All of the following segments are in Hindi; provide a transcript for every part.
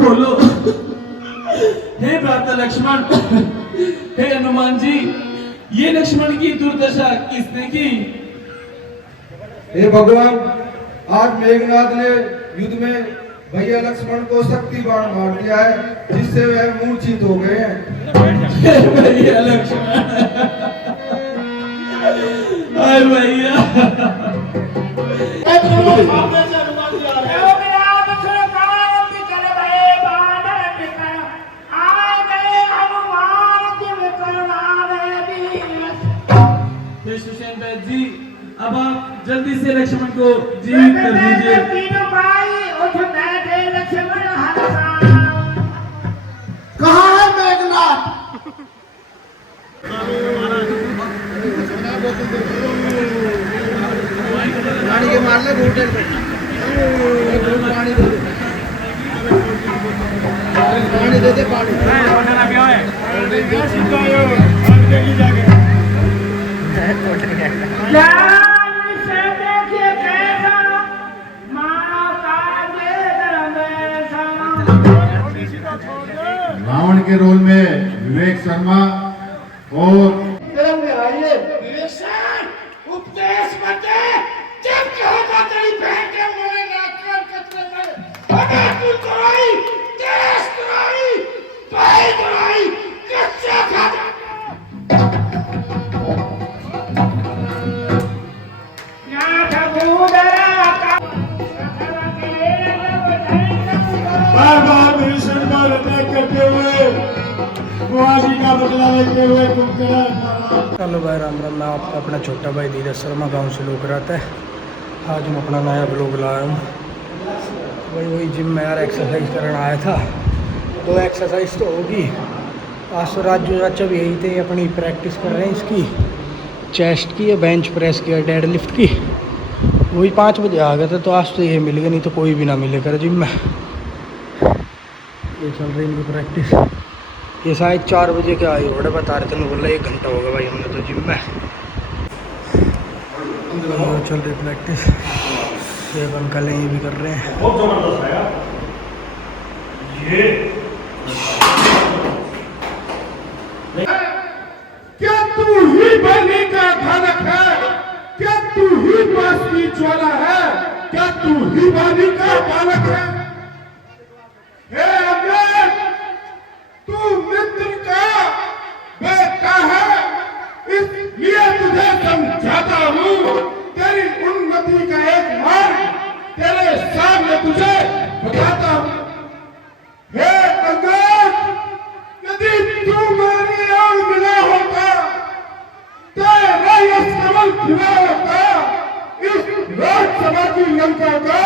खोलो। हे भ्राता लक्ष्मण, हे हनुमान जी, ये लक्ष्मण की दुर्दशा किसने की? हे भगवान, आज मेघनाथ ने युद्ध में भैया लक्ष्मण को शक्ति बाण मार दिया है, जिससे वह मूर्छित हो गए हैं। भैया लक्ष्मण, हाय भैया। सुषेण बैद जी, अब आप जल्दी से लक्ष्मण को जीवित कर दीजिए। कहाँ है मेघनाथ? पानी के मार ले घूटे पानी दे दे पानी रावण के रोल में विवेक शर्मा और उपदेश बचे जब कहोगा तेरी बहन के मुंह ना कर कचरे में अगर तू चुराई देश चुराई भाई चुराई कच्चा खा बार भीषण पर अटैक करते हुए मुआवजे का बदला लेते हुए हेलो भाई, राम राम। मैं आपका अपना छोटा भाई धीरज शर्मा, गांव से लोग रहता है। आज हम अपना नया ब्लॉग लाया हूँ। वही जिम में यार एक्सरसाइज करने आया था, तो एक्सरसाइज तो होगी। आज तो राजू चाचा भी यही थे, अपनी प्रैक्टिस कर रहे हैं इसकी, चेस्ट की, बेंच प्रेस की, डेड लिफ्ट की। वही 5 बजे आ गए थे, तो आज तो ये मिल गया, नहीं तो कोई भी ना मिले कर जिम में। ये चल रही इनकी प्रैक्टिस। ये शायद 4 बजे के आए होड़े बता रहे थे, मैं बोला 1 घंटा होगा भाई हमने तो जिम में। चल रही प्रैक्टिस, ये अंकल ये भी कर रहे हैं। बहुत जबरदस्त है यार ये। क्या तू ही बलि का घनक है? क्या तू ही पास की ज्वाला है? क्या तू ही बलि का बालक है? हे अमृत, तू मित्र का बेटा है, इसलिए तुझे समझाता हूँ। तेरी उन्नति का एक मार्ग तेरे सामने तुझे बताता हूँ। हे अमृत, यदि तू मेरी ओर मिला होता, तेरा ये कमल खिला होता, इस राज्यसभा की लंका का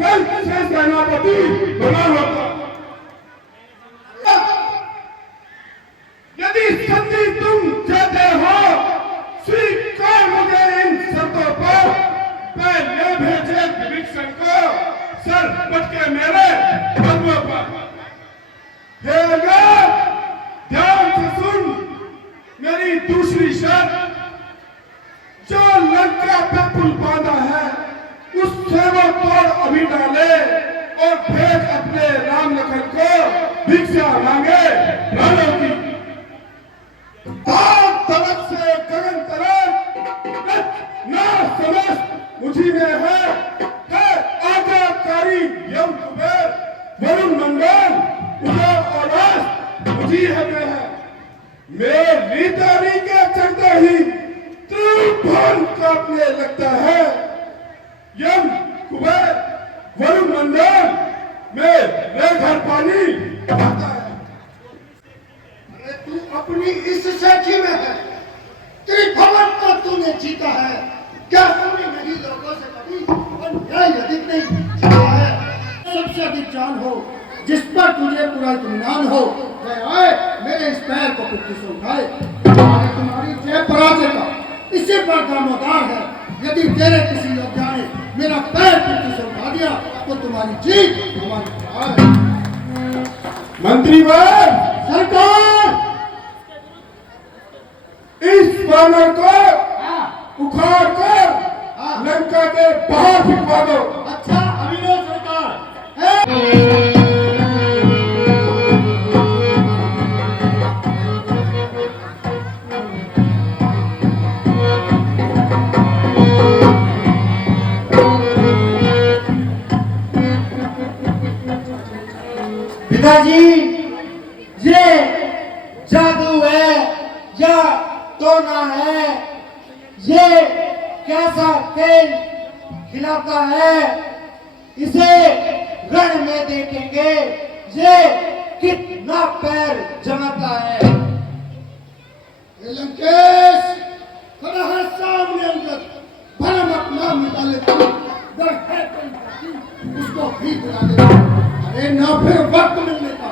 कल से सेनापति बना होता। यदि संधि तुम चाहते हो, स्वीकार मुझे इन शर्तों पर। पहले भेजे विभीषण को सर पटके मेरे कदमों पर। हे अगर ध्यान से सुन मेरी दूसरी शर्त, जो लंका पे पुल बांधा है उससे वो तोड़ अभी डाले और भेज अपने राम लखन को भिक्षा मांगे प्राणों की। तरफ से गगन तरफ ना समझ मुझी में है आज्ञाकारी यम कुबेर वरुण मंडल उदय और राज मुझी है। मेरी तारी के चलते ही त्रिभुवन कांपने लगता है। यम कुबेर वरुण मंडल में घर पानी आता है। तू अपनी इस सेठी में है, त्रिभुवन को तूने जीता है। क्या तूने नहीं लोगों से कभी अन्याय अधिक नहीं जीता है? सबसे अधिक जान हो, जिस पर तुझे पूरा इत्मीनान हो, वह आए मेरे इस पैर को पृथ्वी से उठाए। तुम्हारी जय पराजय का इसी पर दामोदार है। यदि तेरे किसी योद्धा ने मेरा पैर पृथ्वी से उठा दिया तो तुम्हारी जीत हमारी हार है। मंत्रीवर, सरकार, इस बानर को उखाड़ कर लंका के बाहर फिकवा दो। अच्छा, अभिनव सरकार। पिताजी, ये जादू है या टोना है? ये कैसा खेल खिलाता है? इसे रण में देखेंगे, ये कितना पैर जमाता है। लंकेश, खड़ा है सामने अंदर, भरम अपना मिटा लेता हूं। डर है तो उसको भी बुला देता। अरे ना फिर वक्त मिलने का।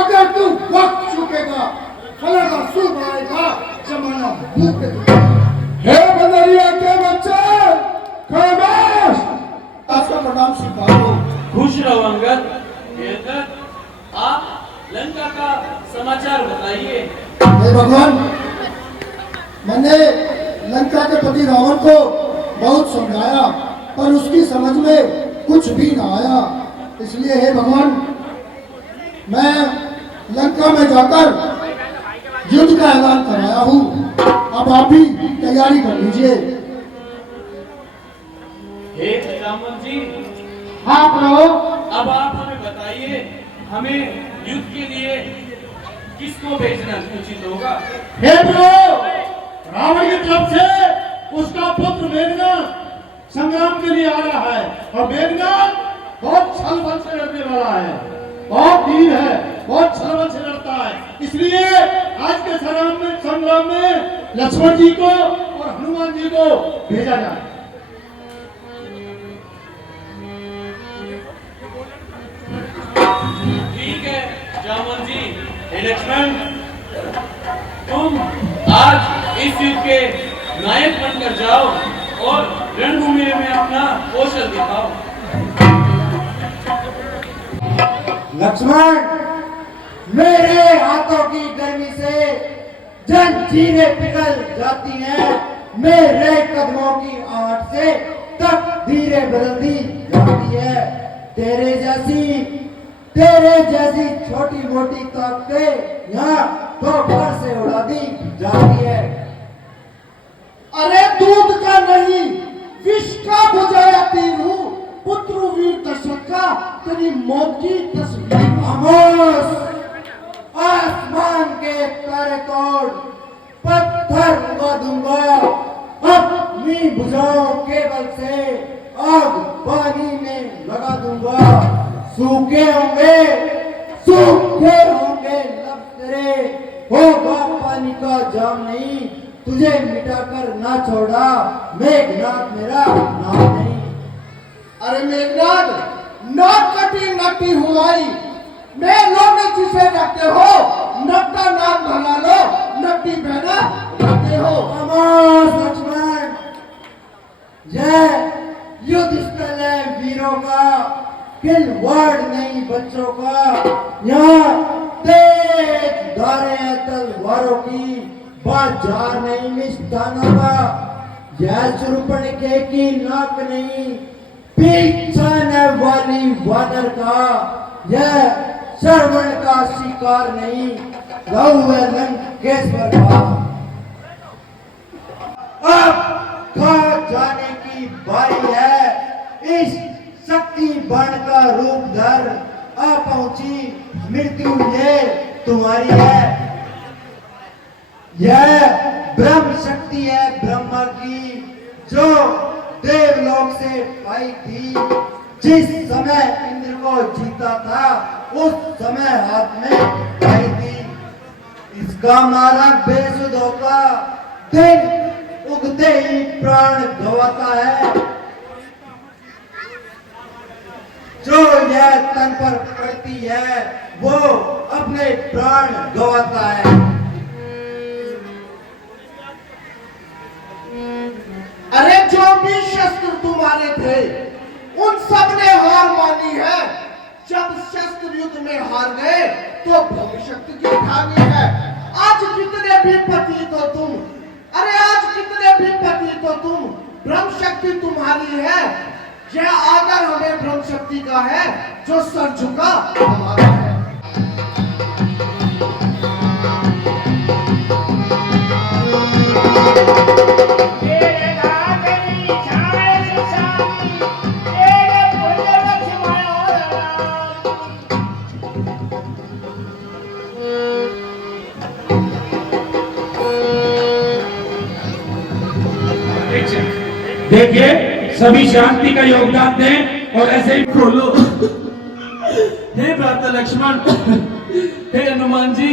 अगर तू वक्त चुकेगा, फलाना सूख आएगा, जमाना भूख हे बंदरिया के बच्चे, खामोश। आपका प्रणाम सिपाही। खुश रहो अंगद। केतन, आप लंका का समाचार बताइए। हे भगवान, मैंने लंका के पति रावण को बहुत समझाया, पर उसकी समझ में कुछ भी ना आया। इसलिए हे भगवान, मैं लंका में जाकर युद्ध का ऐलान कराया हूँ। अब आप ही तैयारी कर लीजिए। हे रामन जी, हाँ प्रभु। अब आप हमें बताइए, हमें युद्ध के लिए किसको भेजना उचित होगा? हे प्रभु, रावण की तरफ से उसका पुत्र मेघनाद संग्राम के लिए आ रहा है और मेघनाद बहुत छल बल से लड़ने वाला है, बहुत वीर है, बहुत छल बल से लड़ता है। इसलिए आज के संग्राम में लक्ष्मण जी को और हनुमान जी को भेजा जाए। ठीक है जामन जी। हे लक्ष्मण, तुम आज इस युद्ध के नायक बनकर जाओ और रणभूमि में अपना कौशल दिखाओ। लक्ष्मण, मेरे हाथों की गर्मी से जंजीरें पिघल जाती हैं, मेरे कदमों की आहट से तकदीरें बदलती जाती है। तेरे जैसी छोटी मोटी ताकतें यहाँ दोपहर से उड़ा दी जाती है। अरे दूध का नहीं, विष का बुझाया तीर हूँ, पुत्र वीर दशरथ का तेरी मौत की तस्वीर। खामोश, आसमान के तारे तोड़ पत्थर उगा दूंगा, अपनी भुजाओं के बल से आग पानी में लगा दूंगा। सूखे होंगे लब तेरे, होगा पानी का जाम नहीं, तुझे मिटाकर ना छोड़ा मेघनाद मेरा नाम नहीं। अरे मेघनाद, नाक कटी नटी हुआई, मैं लो में जिसे रखते हो, नट का नाम भला लो, नटी बहना रखते हो। खामोश लक्ष्मण, यह युद्ध स्थल है वीरों का, खिलवाड़ नहीं बच्चों का। यहाँ तेज धारे हैं तलवारों की, बाजार नहीं मिष्ठानों का। यह शूर्पणखे की नाक नहीं, पीछाने वाली वानर का। यह श्रवण का शिकार नहीं, गऊ है लंकेश्वर का। अब खा जाने की बारी है, इस शक्ति बाण का रूप धर, आ पहुंची मृत्यु ये तुम्हारी है। यह ब्रह्म शक्ति है ब्रह्मा की, जो देवलोक से पाई थी। जिस समय इंद्र को जीता था, उस समय हाथ में आई थी। इसका मारा बेसुध होता, दिन उगते ही प्राण गवाता है। जो यह तन पर पड़ती है, वो अपने प्राण गवाता है। अरे जो भी शस्त्र तुम्हारे थे, उन सब ने हार मानी है। जब शस्त्र युद्ध में हार गए, तो ब्रह्म शक्ति की हानि है। आज कितने भी पतित हो तुम, अरे आज कितने भी पतित हो तुम, ब्रह्म शक्ति तुम्हारी है। यह आदर हमें ब्रह्म शक्ति का है, जो सर झुका हमारा है। देखिए सभी शांति का योगदान दें और ऐसे ही खोलो। हे भ्राता लक्ष्मण, हे हनुमान जी,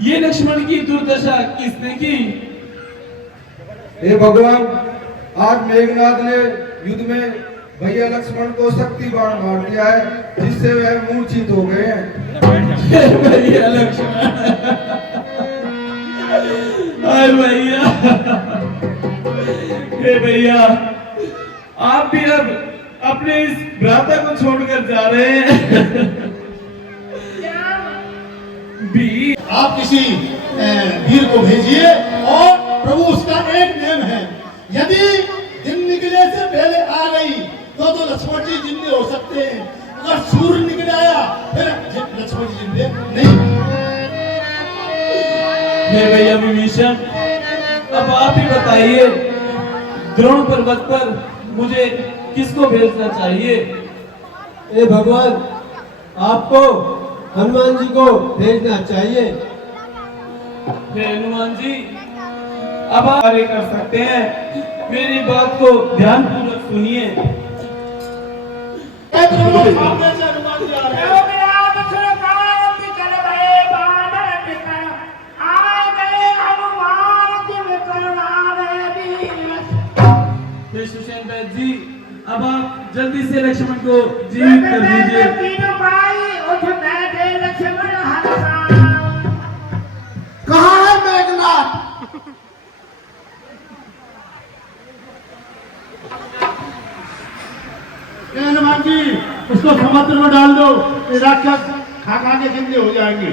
ये लक्ष्मण की दुर्दशा किसने की? हे भगवान, आज मेघनाथ ने युद्ध में भैया लक्ष्मण को शक्ति बाण मार दिया है, जिससे वह मूर्छित हो गए हैं। हे भैया लक्ष्मण, हाय भैया, हे भैया, आप भी अब अपने इस भ्राता को छोड़कर जा रहे हैं। भी आप किसी वीर को भेजिए और प्रभु उसका एक नियम है, यदि दिन निकले से पहले आ गई तो लक्ष्मण जी जिंदे हो सकते हैं, अगर सूर्य निकल आया फिर लक्ष्मण जी जिंदे नहीं। हे भैया विभीषण, अब आप ही बताइए, द्रोण पर्वत पर मुझे किसको भेजना चाहिए? ए भगवान, आपको हनुमान जी को भेजना चाहिए। हे हनुमान जी, अब आप कार्य कर सकते हैं, मेरी बात को ध्यानपूर्वक सुनिए। सामने से हनुमान जी आ रहे हैं। हे सुषेण वैद्य जी, अब आप जल्दी से लक्ष्मण को जीवित कर दीजिए। कहाँ है मेघनाथ? हनुमान जी, उसको समुद्र में डाल दो, ये राक्षस खा खा के जिंदे हो जाएंगे।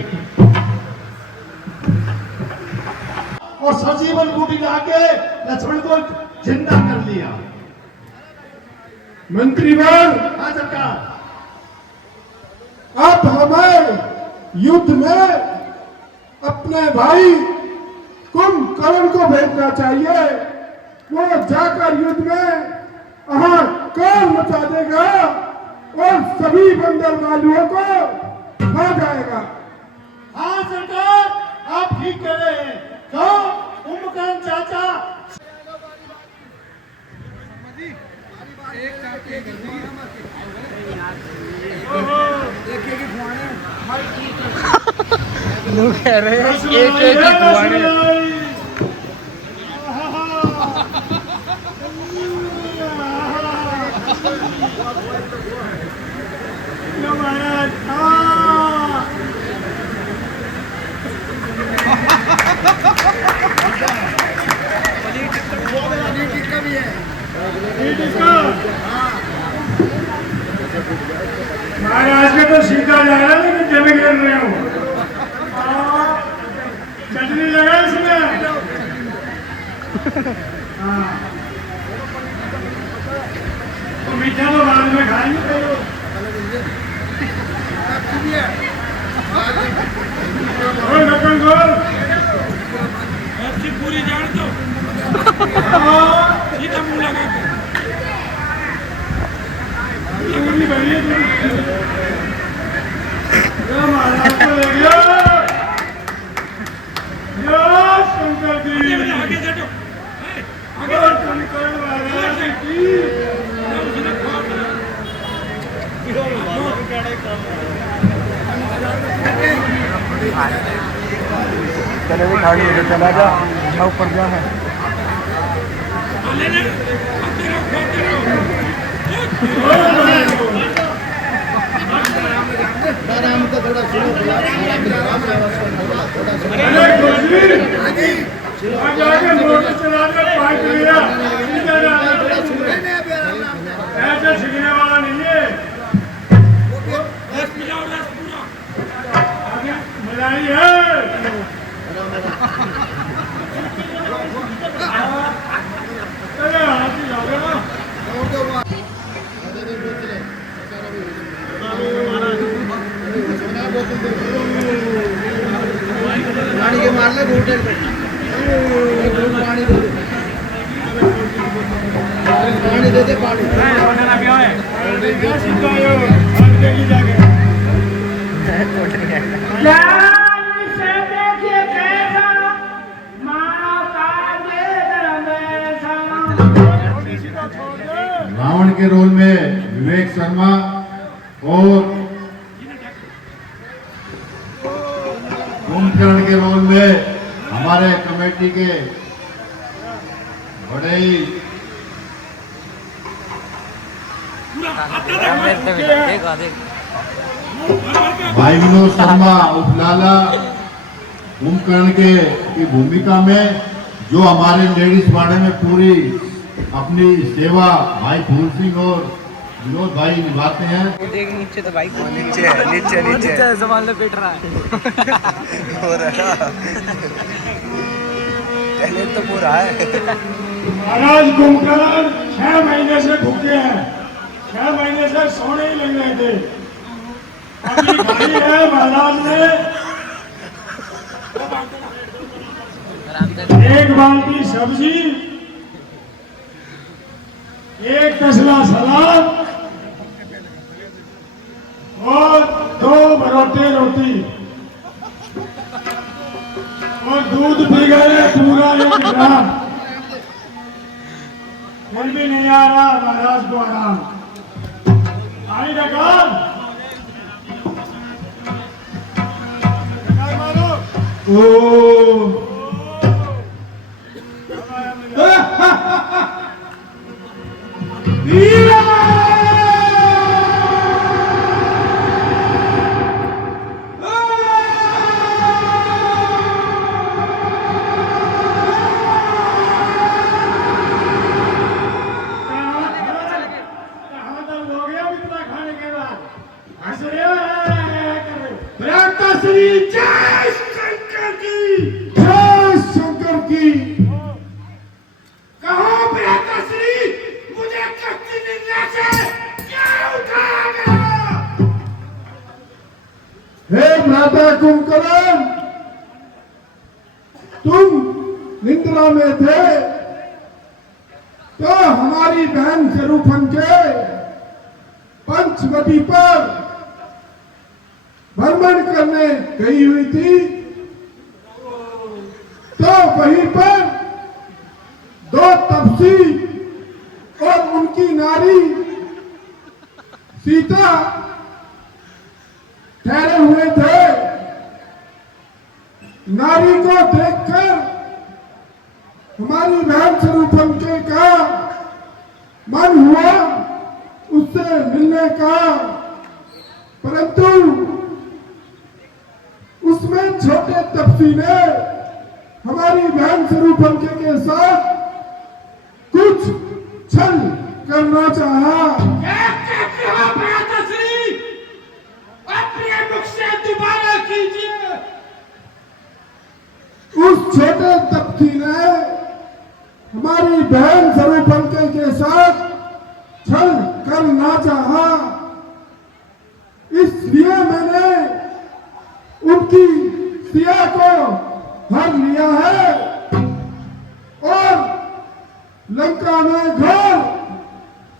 और सजीवन बूटी लाके लक्ष्मण को जिंदा कर लिया। मंत्रीवर, हाँ सरकार। अब हमें युद्ध में अपने भाई कुंभकर्ण को भेजना चाहिए। वो जाकर युद्ध में हाहाकार मचा देगा और सभी बंदर वालियों को खा जाएगा। हाँ सरकार, आप ठीक कह रहे हैं। तो कुंभकर्ण चाचा लोग कह रहे हैं एक एक ही कुआने। महाराज का तो सीधा जा रहा है, लेकिन जमे गिर रहे हो। चटनी लगा इसमें। हाँ, तो मीठा तो बाद में खाएंगे। और लखन गोल पूरी जान दो। सीधा मुंह लगा के पूरी बढ़िया महाराज को ले गया। शंकर जी आगे चलो, आगे शंकर महाराज की चले भी खाड़ी हो गया, चला जा ऊपर जा है। आराम तो थोड़ा सुनो, आगे मोटर चला कर पाइप लिया, ऐसा छिड़कने वाला नहीं है। आगे मलाई है। अरे हाथ ही जाओगे ना। पानी के मार ले होटल पे, पानी दे दे, पानी दे दे, पानी कुंभकर्ण के रोल में हमारे कमेटी के बड़े ही भाई विनोद शर्मा उपलाला कुंभकर्ण के की भूमिका में जो हमारे लेडीज वार्ड में पूरी अपनी सेवा भाई फूल सिंह और विनोद भाई निभाते हैं। देख नीचे तो भाई नीचे नीचे नीचे सामान ले बैठ रहा है हो रहा पहले तो पूरा है। महाराज कुंभकर्ण 6 महीने से भूखे हैं, 6 महीने से सोने ही लग रहे थे। अभी खाई है महाराज ने 1 बाल्टी सब्जी, 1 तसला सलाद और 2 बरोटे रोटी और दूध पी गए पूरा 1 गिलास। फिर भी नहीं आ रहा महाराज को आराम। आई डकार मारो। ओ वीरा कुंभकर्ण, तुम निद्रा में थे तो हमारी बहन शरूफन के पंचवटी पर भ्रमण करने गई हुई थी, तो वहीं पर 2 तपसी और उनकी नारी सीता ठहरे हुए थे। नारी को देखकर हमारी बहन शरूफंके का मन हुआ उससे मिलने का, परंतु उसमें छोटे तपसी ने हमारी बहन शरूफंके के साथ कुछ छल करना चाहा। अपने मुख से दोबारा कीजिए। उस छोटे तपसी ने हमारी बहन शरूफंके के साथ छल करना चाहा, इसलिए मैंने उनकी सिया को हर लिया है और लंका में घोर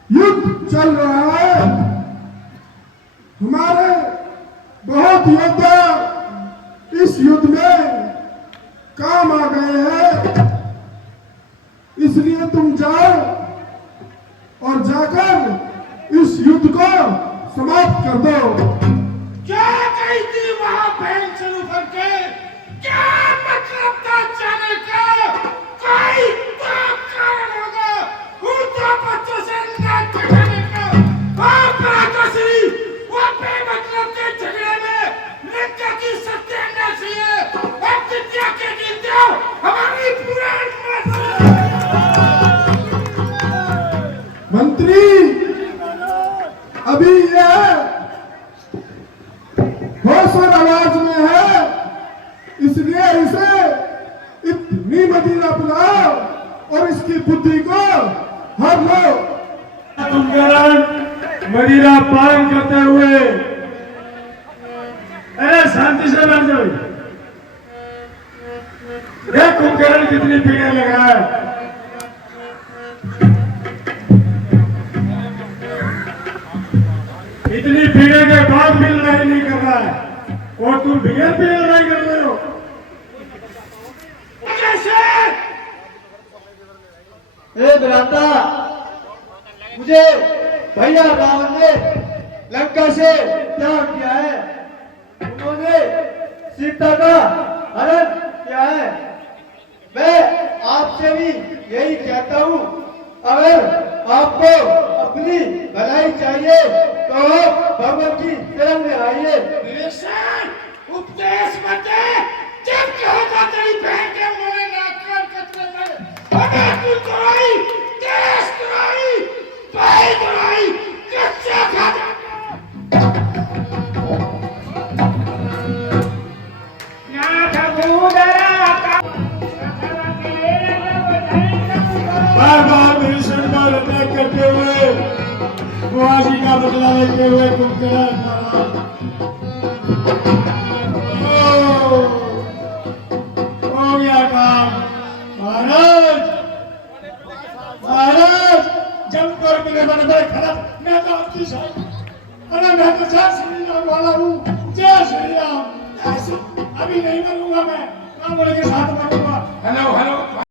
युद्ध चल रहा है। हमारे बहुत योद्धा इस युद्ध में काम आ गए हैं, इसलिए तुम जाओ और जाकर इस युद्ध को समाप्त कर दो। क्या कही थी वहां बहन शरूफंके? क्या मतलब था जाने का? कोई तो कारण होगा उन 2 बच्चों से लड़ने का। वो बेमतलब के झगड़े में लंका की सत्यानाशी है। अब विद्या के गिनते हमारी पुराण मंत्री अभी यह होश और आवाज में है, इसलिए इसे इतनी मदिरा पिलाओ और इसकी बुद्धि को हर लो। कुंभकर्ण मदिरा पान करते हुए अरे शांति से बैठ जाओ। देख कुंभकर्ण कितनी पीड़े लग रहा है। इतनी पीड़े के बाद भी लड़ाई नहीं कर रहा है और तुम बिगड़ पे लड़ाई कर रहे हो। कैसे? भ्राता, मुझे भैया रावण ने लंका से त्याग किया है। उन्होंने सीता का हरण किया है। मैं आपसे भी यही कहता हूँ, अगर आपको अपनी भलाई चाहिए तो भगवान की शरण में आइए। उपदेश मत दे, जब कहोगा तेरी बहन के मुंह में नाक कतरे में अगर तू चोरी, देश चोरी, भाई चोरी, कच्चा खा बार बार मेरी शरण पर अटैक करते हुए मुआवजे का बदला लेते हुए तुम चला हो गया काम। महाराज महाराज जब कर मेरे मन में खड़ा, मैं तो आपकी साथ, अरे मैं तो जय श्री राम वाला हूँ, जय श्री राम। अभी नहीं मरूंगा मैं, रावण के साथ मरूंगा। Hello hello